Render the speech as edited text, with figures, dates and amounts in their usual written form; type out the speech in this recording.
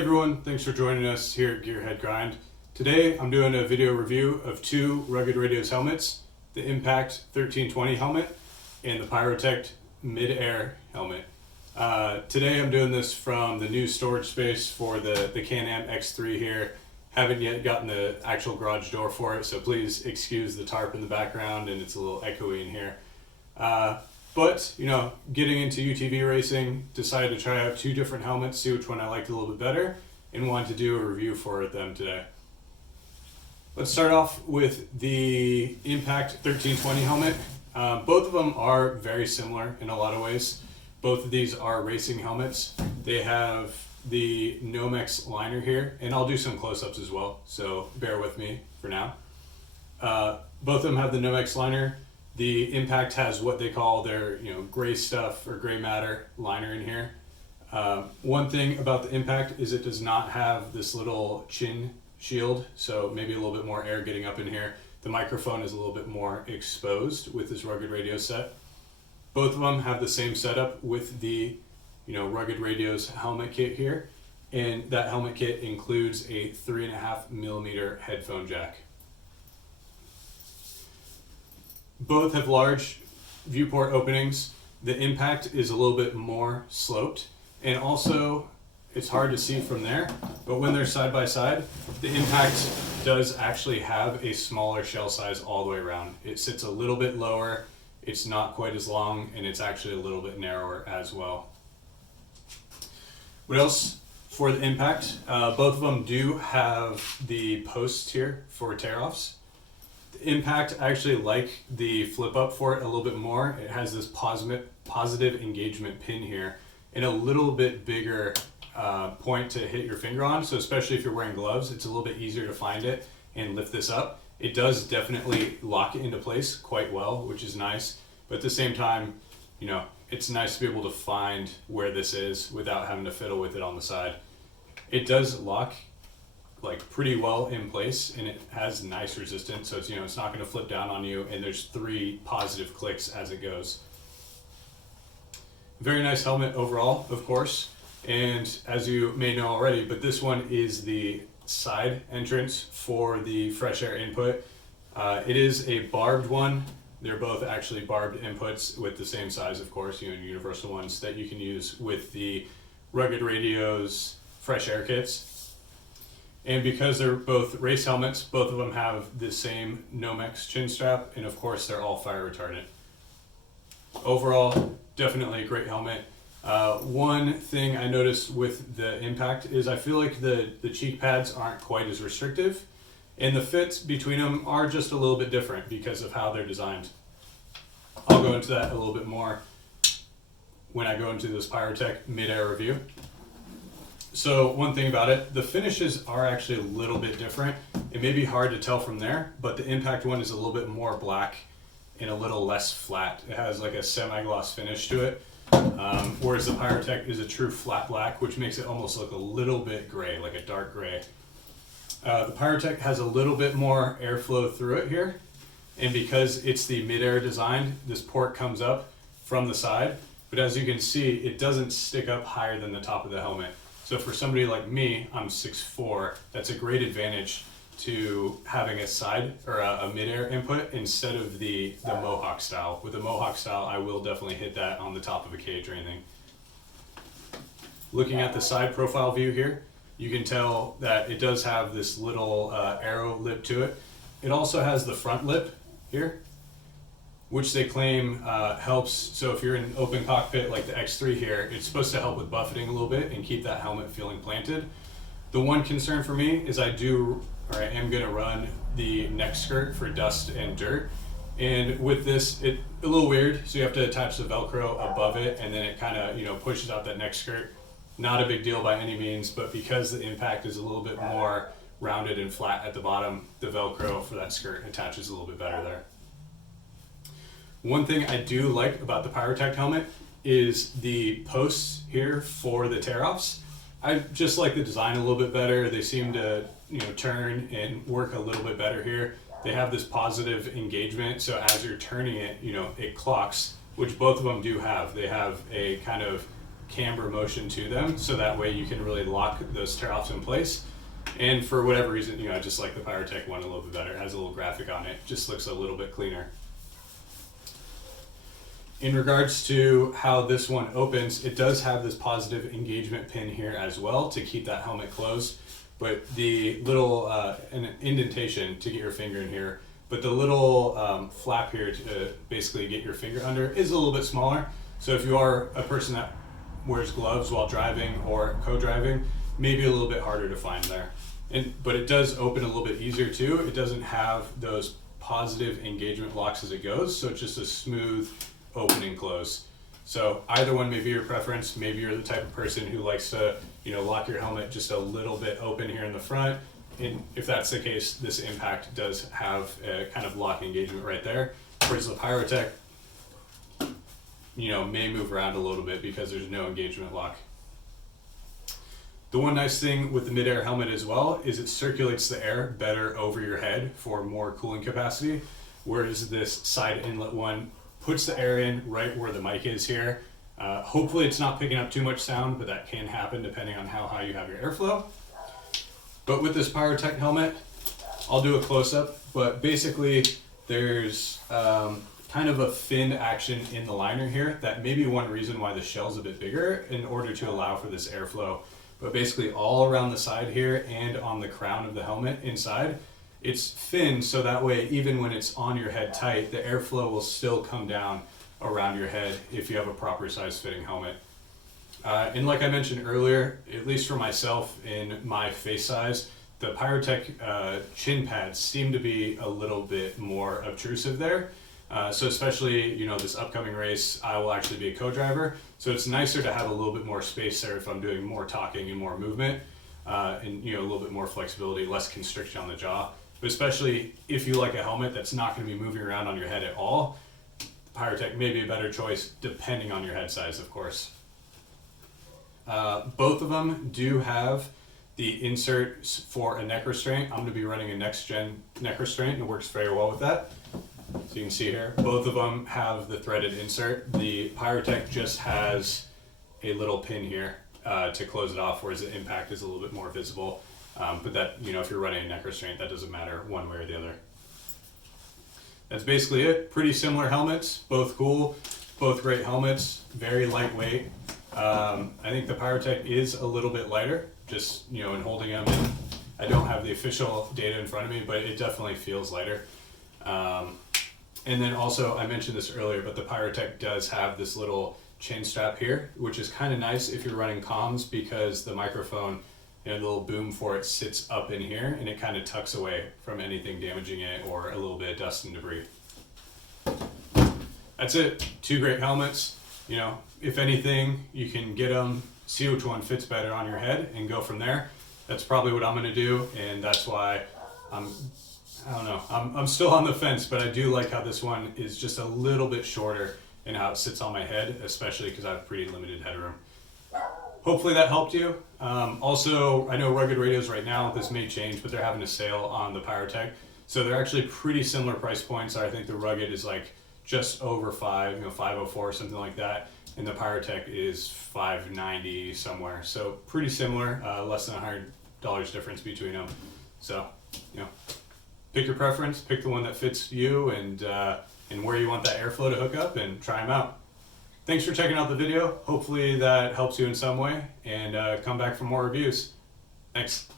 everyone, thanks for joining us here at Gearhead Grind. Today I'm doing a video review of two Rugged Radios helmets, the Impact 1320 helmet and the Pyrotect Midair helmet. Today I'm doing this from the new storage space for the Can-Am X3 here. Haven't yet gotten the actual garage door for it, so please excuse the tarp in the background and it's a little echoey in here. But, you know, getting into UTV racing, decided to try out two different helmets, see which one I liked a little bit better, and wanted to do a review for them today. Let's start off with the Impact 1320 helmet. Both of them are very similar in a lot of ways. Both of these are racing helmets. They have the Nomex liner here, and I'll do some close-ups as well, so bear with me for now. Both of them have the Nomex liner. The Impact has what they call their, gray stuff or gray matter liner in here. One thing about the Impact is it does not have this little chin shield, so maybe a little bit more air getting up in here. The microphone is a little bit more exposed with this Rugged Radio set. Both of them have the same setup with the, Rugged Radio's helmet kit here, and that helmet kit includes a 3.5mm headphone jack. Both have large viewport openings. The Impact is a little bit more sloped, and also it's hard to see from there, but when they're side by side, the Impact does actually have a smaller shell size all the way around. It sits a little bit lower, it's not quite as long, and it's actually a little bit narrower as well. What else for the Impact? Both of them do have the posts here for tear-offs. The Impact, I actually like the flip up for it a little bit more. It has this positive engagement pin here and a little bit bigger point to hit your finger on. So especially if you're wearing gloves, it's a little bit easier to find it and lift this up. It does definitely lock it into place quite well, which is nice. But at the same time, it's nice to be able to find where this is without having to fiddle with it on the side. It does lock pretty well in place, and it has nice resistance, so it's not going to flip down on you, and there's 3 positive clicks as it goes. Very nice helmet overall, of course, and as you may know already, but this one is the side entrance for the fresh air input. It is a barbed one. They're both actually barbed inputs with the same size, of course, universal ones that you can use with the Rugged Radio's fresh air kits. And because they're both race helmets, both of them have the same Nomex chin strap, and of course they're all fire retardant. Overall, definitely a great helmet. One thing I noticed with the Impact is I feel like the cheek pads aren't quite as restrictive, and the fits between them are just a little bit different because of how they're designed. I'll go into that a little bit more when I go into this Pyrotect Midair review. So one thing about it, the finishes are actually a little bit different. It may be hard to tell from there, but the Impact one is a little bit more black and a little less flat. It has like a semi-gloss finish to it, whereas the Pyrotect is a true flat black, which makes it almost look a little bit gray, like a dark gray. The Pyrotect has a little bit more airflow through it here, and because it's the Midair design, this port comes up from the side, but as you can see, it doesn't stick up higher than the top of the helmet. So for somebody like me, I'm 6'4", that's a great advantage to having a side or a midair input instead of the Mohawk style. With the Mohawk style, I will definitely hit that on the top of a cage or anything. Looking at the side profile view here, you can tell that it does have this little arrow lip to it. It also has the front lip here, which they claim helps. So if you're in an open cockpit like the X3 here, it's supposed to help with buffeting a little bit and keep that helmet feeling planted. The one concern for me is I am gonna run the neck skirt for dust and dirt. And with this, it's a little weird. So you have to attach the Velcro above it, and then it kind of, pushes out that neck skirt. Not a big deal by any means, but because the Impact is a little bit more rounded and flat at the bottom, the Velcro for that skirt attaches a little bit better there. One thing I do like about the Pyrotect helmet is the posts here for the tear-offs. I just like the design a little bit better. They seem to turn and work a little bit better here. They have this positive engagement, so as you're turning it, it clocks, which both of them do have. They have a kind of camber motion to them, so that way you can really lock those tear-offs in place. And for whatever reason, I just like the Pyrotect one a little bit better. It has a little graphic on it, just looks a little bit cleaner. In regards to how this one opens, it does have this positive engagement pin here as well to keep that helmet closed, but the little an indentation to get your finger in here, but the little flap here to basically get your finger under is a little bit smaller. So if you are a person that wears gloves while driving or co-driving, maybe a little bit harder to find there. But it does open a little bit easier too. It doesn't have those positive engagement locks as it goes, so it's just a smooth open and close. So either one may be your preference. Maybe you're the type of person who likes to, lock your helmet just a little bit open here in the front. And if that's the case, this Impact does have a kind of lock engagement right there. Whereas the Pyrotect, may move around a little bit because there's no engagement lock. The one nice thing with the Midair helmet as well is it circulates the air better over your head for more cooling capacity, whereas this side inlet one puts the air in right where the mic is here. Hopefully it's not picking up too much sound, but that can happen depending on how high you have your airflow. But with this Pyrotect helmet, I'll do a close-up, but basically there's kind of a fin action in the liner here that may be one reason why the shell's a bit bigger in order to allow for this airflow. But basically all around the side here and on the crown of the helmet inside, it's finned so that way even when it's on your head tight, the airflow will still come down around your head if you have a proper size fitting helmet. And like I mentioned earlier, at least for myself in my face size, the Pyrotect chin pads seem to be a little bit more obtrusive there. So especially, this upcoming race, I will actually be a co-driver. So it's nicer to have a little bit more space there if I'm doing more talking and more movement, and a little bit more flexibility, less constriction on the jaw. But especially if you like a helmet that's not going to be moving around on your head at all, the Pyrotect may be a better choice depending on your head size, of course. Both of them do have the insert for a neck restraint. I'm going to be running a next gen neck restraint and it works very well with that. So you can see here, both of them have the threaded insert. The Pyrotect just has a little pin here to close it off, whereas the Impact is a little bit more visible. But that, if you're running a neck restraint, that doesn't matter one way or the other. That's basically it. Pretty similar helmets, both cool, both great helmets, very lightweight. I think the Pyrotect is a little bit lighter, just, in holding them. I don't have the official data in front of me, but it definitely feels lighter. And then also, I mentioned this earlier, but the Pyrotect does have this little chin strap here, which is kind of nice if you're running comms because the microphone, the little boom for it sits up in here and it kind of tucks away from anything damaging it or a little bit of dust and debris. That's it. Two great helmets. If anything, you can get them, see which one fits better on your head and go from there. That's probably what I'm going to do, and that's why I'm still on the fence, but I do like how this one is just a little bit shorter and how it sits on my head, especially because I have pretty limited headroom. Hopefully that helped you. Also, I know Rugged Radios right now, this may change, but they're having a sale on the Pyrotect. So they're actually pretty similar price points. I think the Rugged is like just over $504 or something like that. And the Pyrotect is $590 somewhere. So pretty similar, less than $100 difference between them. So, pick your preference, pick the one that fits you and where you want that airflow to hook up and try them out. Thanks for checking out the video. Hopefully that helps you in some way and come back for more reviews. Thanks.